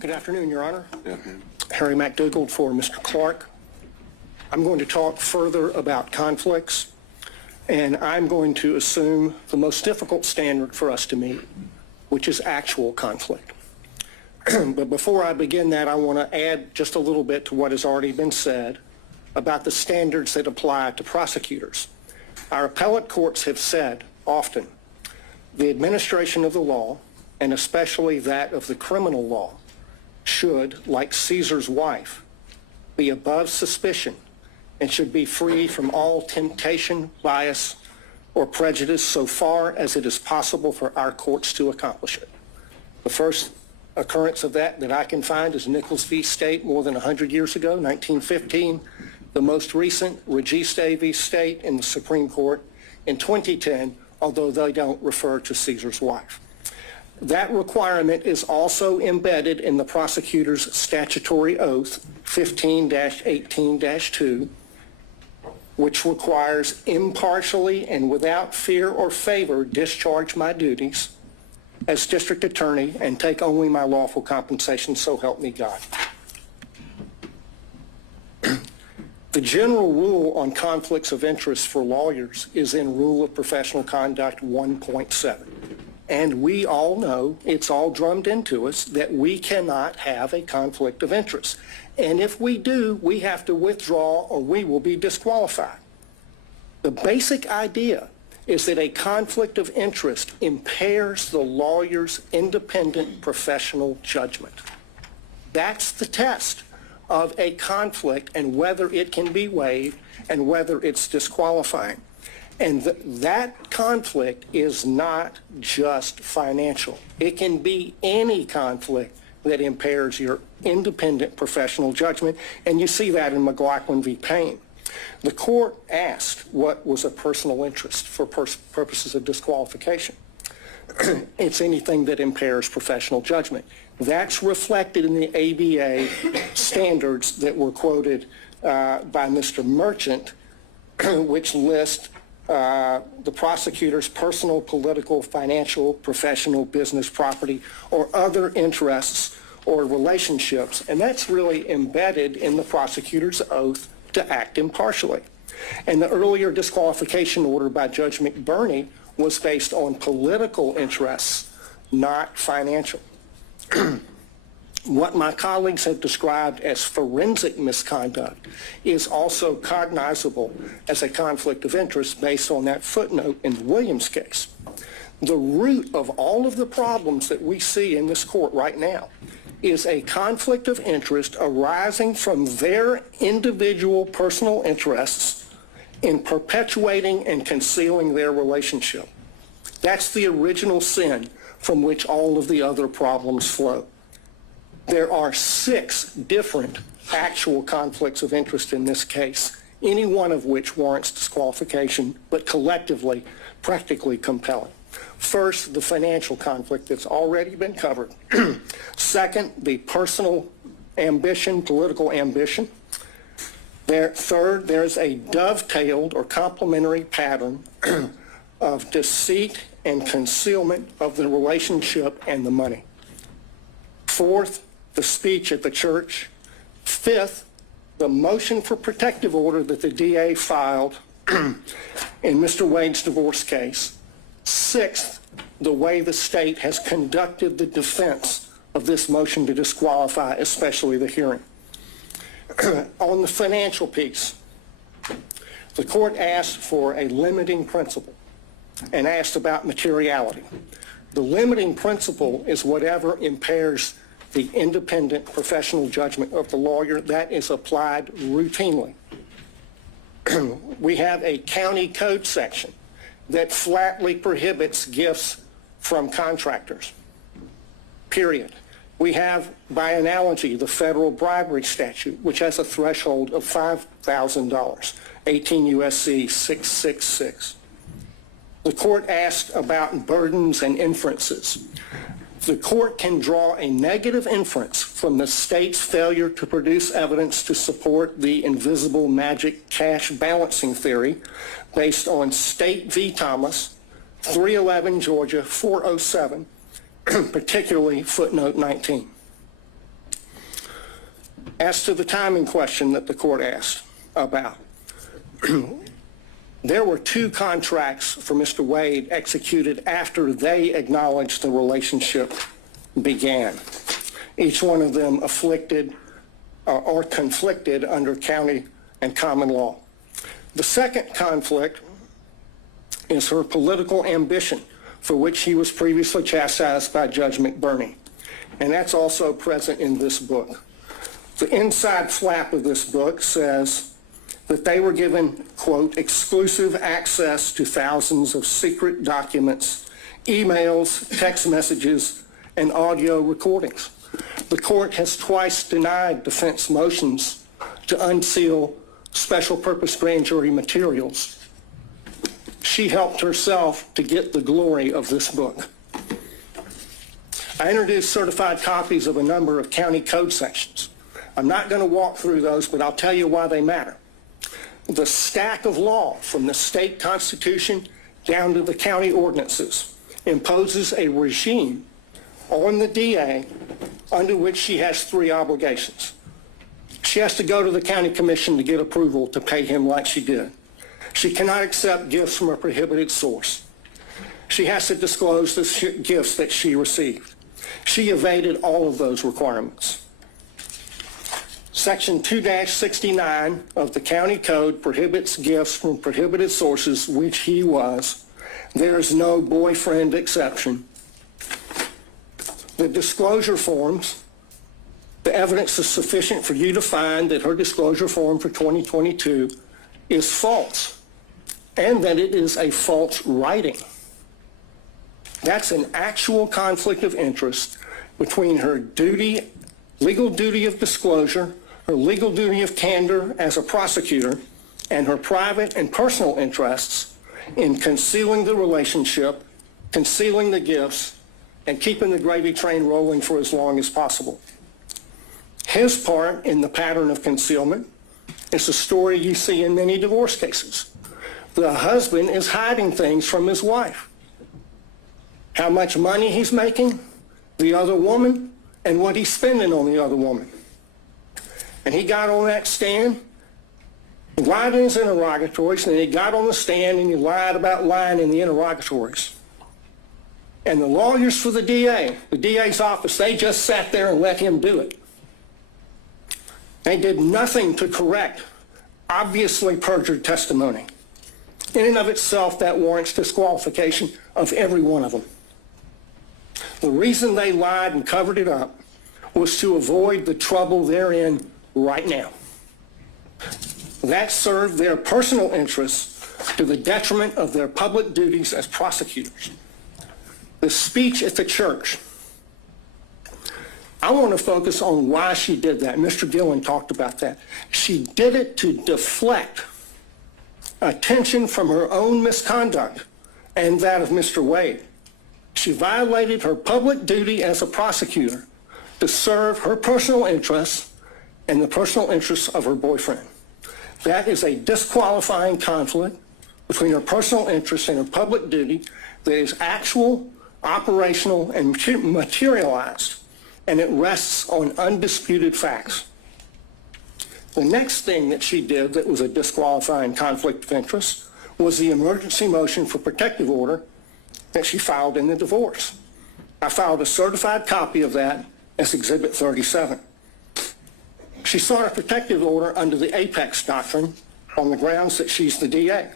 Good afternoon, Your Honor. Yeah. Harry Macdougald for Mr. Clark. I'm going to talk further about conflicts, and I'm going to assume the most difficult standard for us to meet, which is actual conflict. But before I begin that, I want to add just a little bit to what has already been said about the standards that apply to prosecutors. Our appellate courts have said often the administration of the law, and especially that of the criminal law, should, like Caesar's wife, be above suspicion and should be free from all temptation, bias, or prejudice so far as it is possible for our courts to accomplish it. The first occurrence of that I can find is Nichols v. State more than 100 years ago, 1915. The most recent, Registe v. State in the Supreme Court in 2010, although they don't refer to Caesar's wife. That requirement is also embedded in the prosecutor's statutory oath, 15-18-2, which requires impartially and without fear or favor discharge my duties as district attorney and take only my lawful compensation, so help me God. The general rule on conflicts of interest for lawyers is in Rule of Professional Conduct 1.7. And we all know, it's all drummed into us, that we cannot have a conflict of interest. And if we do, we have to withdraw or we will be disqualified. The basic idea is that a conflict of interest impairs the lawyer's independent professional judgment. That's the test of a conflict and whether it can be waived and whether it's disqualifying. And that conflict is not just financial. It can be any conflict that impairs your independent professional judgment, and you see that in McLaughlin v. Payne. The court asked what was a personal interest for purposes of disqualification. It's anything that impairs professional judgment. That's reflected in the ABA standards that were quoted by Mr. Merchant, which list the prosecutor's personal, political, financial, professional, business, property, or other interests or relationships. And that's really embedded in the prosecutor's oath to act impartially. And the earlier disqualification order by Judge McBurney was based on political interests, not financial. What my colleagues have described as forensic misconduct is also cognizable as a conflict of interest based on that footnote in the Williams case. The root of all of the problems that we see in this court right now is a conflict of interest arising from their individual personal interests in perpetuating and concealing their relationship. That's the original sin from which all of the other problems flow. There are 6 different actual conflicts of interest in this case, any one of which warrants disqualification, but collectively, practically compelling. First, the financial conflict that's already been covered. Second, the personal ambition, political ambition. Third, there's a dovetailed or complementary pattern of deceit and concealment of the relationship and the money. Fourth, the speech at the church. Fifth, the motion for protective order that the DA filed in Mr. Wade's divorce case. Sixth, the way the state has conducted the defense of this motion to disqualify, especially the hearing. On the financial piece, the court asked for a limiting principle and asked about materiality. The limiting principle is whatever impairs the independent professional judgment of the lawyer. That is applied routinely. We have a county code section that flatly prohibits gifts from contractors, period. We have, by analogy, the federal bribery statute, which has a threshold of $5,000, 18 U.S.C. 666. The court asked about burdens and inferences. The court can draw a negative inference from the state's failure to produce evidence to support the invisible magic cash balancing theory based on State v. Thomas, 311 Georgia 407, particularly footnote 19. As to the timing question that the court asked about, there were 2 contracts for Mr. Wade executed after they acknowledged the relationship began, each one of them afflicted or conflicted under county and common law. The second conflict is her political ambition, for which he was previously chastised by Judge McBurney, and that's also present in this book. The inside flap of this book says that they were given, quote, exclusive access to thousands of secret documents, emails, text messages, and audio recordings. The court has twice denied defense motions to unseal special purpose grand jury materials. She helped herself to get the glory of this book. I introduced certified copies of a number of county code sections. I'm not going to walk through those, but I'll tell you why they matter. The stack of law from the state constitution down to the county ordinances imposes a regime on the DA under which she has 3 obligations. She has to go to the county commission to get approval to pay him like she did. She cannot accept gifts from a prohibited source. She has to disclose the gifts that she received. She evaded all of those requirements. Section 2-69 of the county code prohibits gifts from prohibited sources, which he was. There is no boyfriend exception. The disclosure forms, the evidence is sufficient for you to find that her disclosure form for 2022 is false, and that it is a false writing. That's an actual conflict of interest between her duty, legal duty of disclosure, her legal duty of candor as a prosecutor, and her private and personal interests in concealing the relationship, concealing the gifts, and keeping the gravy train rolling for as long as possible. His part in the pattern of concealment is a story you see in many divorce cases. The husband is hiding things from his wife. How much money he's making, the other woman, and what he's spending on the other woman. And he got on that stand, he lied in his interrogatories, and he got on the stand and he lied about lying in the interrogatories. And the lawyers for the DA's office, they just sat there and let him do it. They did nothing to correct obviously perjured testimony. In and of itself, that warrants disqualification of every one of them. The reason they lied and covered it up was to avoid the trouble they're in right now. That served their personal interests to the detriment of their public duties as prosecutors. The speech at the church, I want to focus on why she did that. Mr. Gillen talked about that. She did it to deflect attention from her own misconduct and that of Mr. Wade. She violated her public duty as a prosecutor to serve her personal interests and the personal interests of her boyfriend. That is a disqualifying conflict between her personal interests and her public duty that is actual, operational, and materialized, and it rests on undisputed facts. The next thing that she did that was a disqualifying conflict of interest was the emergency motion for protective order that she filed in the divorce. I filed a certified copy of that as Exhibit 37. She sought a protective order under the Apex Doctrine on the grounds that she's the DA.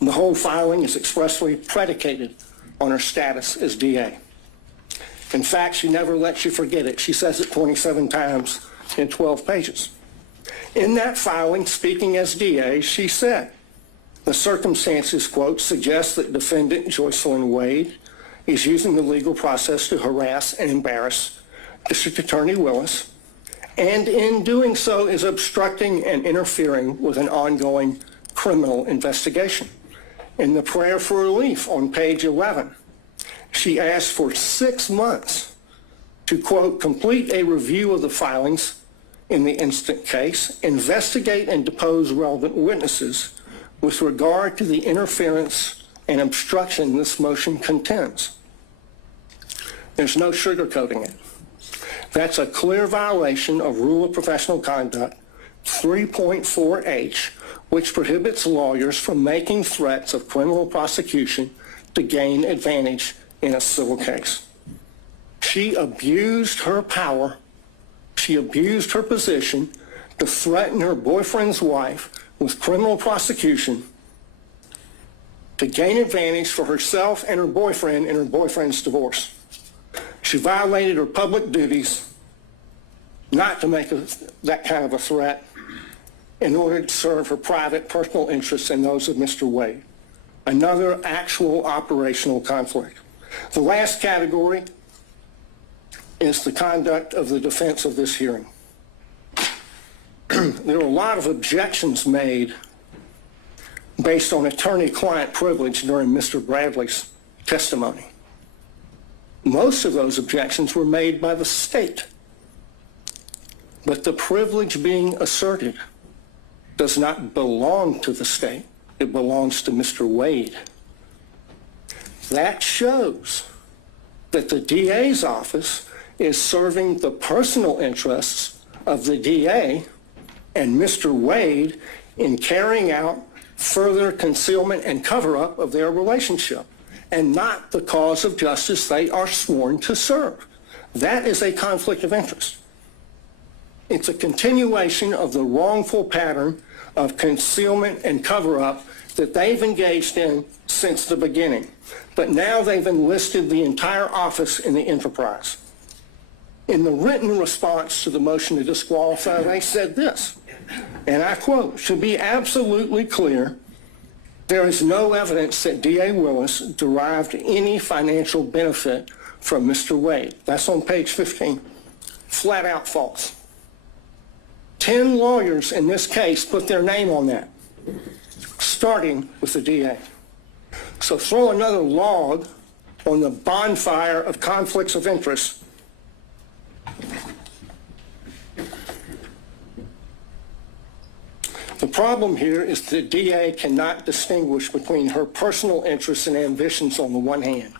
The whole filing is expressly predicated on her status as DA. In fact, she never lets you forget it. She says it 27 times in 12 pages. In that filing, speaking as DA, she said, the circumstances, quote, suggest that defendant Joycelyn Wade is using the legal process to harass and embarrass District Attorney Willis, and in doing so is obstructing and interfering with an ongoing criminal investigation. In the prayer for relief on page 11, she asked for 6 months to, quote, complete a review of the filings in the instant case, investigate and depose relevant witnesses with regard to the interference and obstruction this motion contends. There's no sugarcoating it. That's a clear violation of Rule of Professional Conduct 3.4H, which prohibits lawyers from making threats of criminal prosecution to gain advantage in a civil case. She abused her power, she abused her position to threaten her boyfriend's wife with criminal prosecution to gain advantage for herself and her boyfriend in her boyfriend's divorce. She violated her public duties not to make that kind of a threat in order to serve her private personal interests and those of Mr. Wade. Another actual operational conflict. The last category is the conduct of the defense of this hearing. There were a lot of objections made based on attorney-client privilege during Mr. Bradley's testimony. Most of those objections were made by the state, but the privilege being asserted does not belong to the state. It belongs to Mr. Wade. That shows that the DA's office is serving the personal interests of the DA and Mr. Wade in carrying out further concealment and cover-up of their relationship, and not the cause of justice they are sworn to serve. That is a conflict of interest. It's a continuation of the wrongful pattern of concealment and cover-up that they've engaged in since the beginning. But now they've enlisted the entire office in the enterprise. In the written response to the motion to disqualify, they said this, and I quote, "To be absolutely clear, there is no evidence that D.A. Willis derived any financial benefit from Mr. Wade." That's on page 15. Flat out false. 10 lawyers in this case put their name on that, starting with the DA. So throw another log on the bonfire of conflicts of interest. The problem here is the DA cannot distinguish between her personal interests and ambitions on the one hand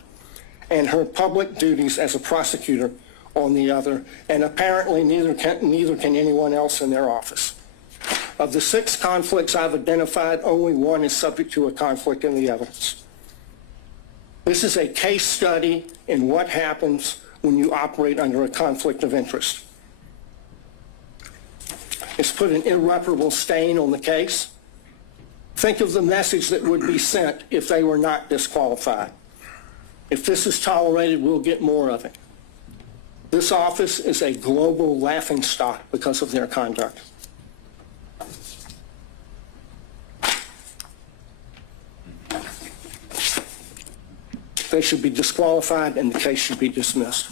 and her public duties as a prosecutor on the other, and apparently neither can anyone else in their office. Of the 6 conflicts I've identified, only one is subject to a conflict in the evidence. This is a case study in what happens when you operate under a conflict of interest. It's put an irreparable stain on the case. Think of the message that would be sent if they were not disqualified. If this is tolerated, we'll get more of it. This office is a global laughingstock because of their conduct. They should be disqualified and the case should be dismissed.